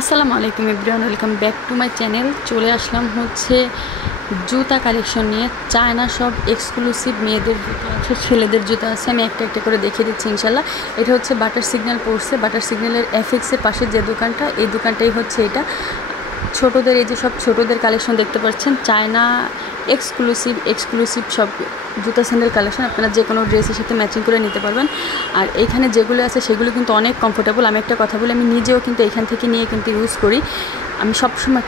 আসসালামু আলাইকুম everyone, welcome back to my channel. চলে আসলাম হচ্ছে জুতা কালেকশন নিয়ে। চায়না সব এক্সক্লুসিভ মেয়েদের জুতো আছে, ছেলেদের জুতো আছে। আমি একটা একটা করে দেখিয়ে দিচ্ছি ইনশাল্লাহ। এটা হচ্ছে বাটার সিগন্যাল পড়ছে, বাটার সিগন্যালের এফএক্সের পাশে যে দোকানটা, এই দোকানটাই হচ্ছে এটা। ছোটোদের এই যে সব ছোটোদের কালেকশন দেখতে পাচ্ছেন, চায়না এক্সক্লুসিভ সব জুতা স্যান্ডেল কালেকশন। আপনারা যে কোনো ড্রেসের সাথে ম্যাচিং করে নিতে পারবেন। আর এইখানে যেগুলো আছে সেগুলো কিন্তু অনেক কমফোর্টেবল। আমি একটা কথা বলি, আমি নিজেও কিন্তু এখান থেকে নিয়ে কিন্তু ইউজ করি। আমি সবসময়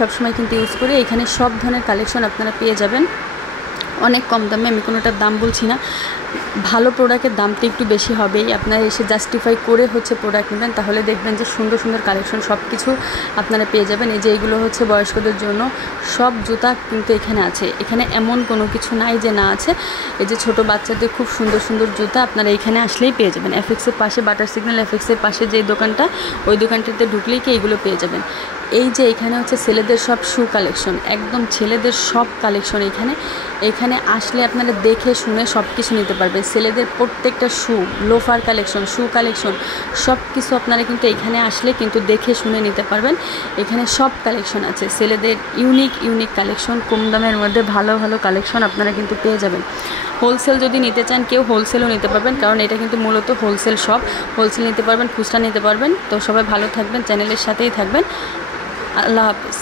সবসময় কিন্তু ইউজ করি। এখানে সব ধরনের কালেকশন আপনারা পেয়ে যাবেন অনেক কম দামে। আমি কোনোটার দাম বলছি না, ভালো প্রোডাক্টের দামটা একটু বেশি হবেই। আপনারা এসে জাস্টিফাই করে হচ্ছে প্রোডাক্ট নেবেন, তাহলে দেখবেন যে সুন্দর সুন্দর কালেকশন সব কিছু আপনারা পেয়ে যাবেন। এই যে এইগুলো হচ্ছে বয়স্কদের জন্য সব জুতা কিন্তু এখানে আছে। এখানে এমন কোনো কিছু নাই যে না আছে। এই যে ছোটো বাচ্চাদের খুব সুন্দর সুন্দর জুতা আপনারা এখানে আসলেই পেয়ে যাবেন। এফএক্সের পাশে বাটার সিগন্যাল এফএক্সের পাশে যে দোকানটা, ওই দোকানটাতে ঢুকলেই কি এইগুলো পেয়ে যাবেন। এই যে এখানে হচ্ছে ছেলেদের সব শু কালেকশন, একদম ছেলেদের সব কালেকশন এখানে আসলে আপনারা দেখে শুনে সব কিছু নিতে পারবেন। ছেলেদের প্রত্যেকটা শু, লোফার কালেকশন, শু কালেকশন সব কিছু আপনারা কিন্তু এখানে আসলে কিন্তু দেখে শুনে নিতে পারবেন। এখানে সব কালেকশন আছে ছেলেদের, ইউনিক কালেকশন, কম দামের মধ্যে ভালো ভালো কালেকশন আপনারা কিন্তু পেয়ে যাবেন। হোলসেল যদি নিতে চান কেউ, হোলসেলও নিতে পারবেন, কারণ এটা কিন্তু মূলত হোলসেল শপ। হোলসেল নিতে পারবেন, খুচরা নিতে পারবেন। তো সবাই ভালো থাকবেন, চ্যানেলের সাথেই থাকবেন। আল্লাহ হাফিজ।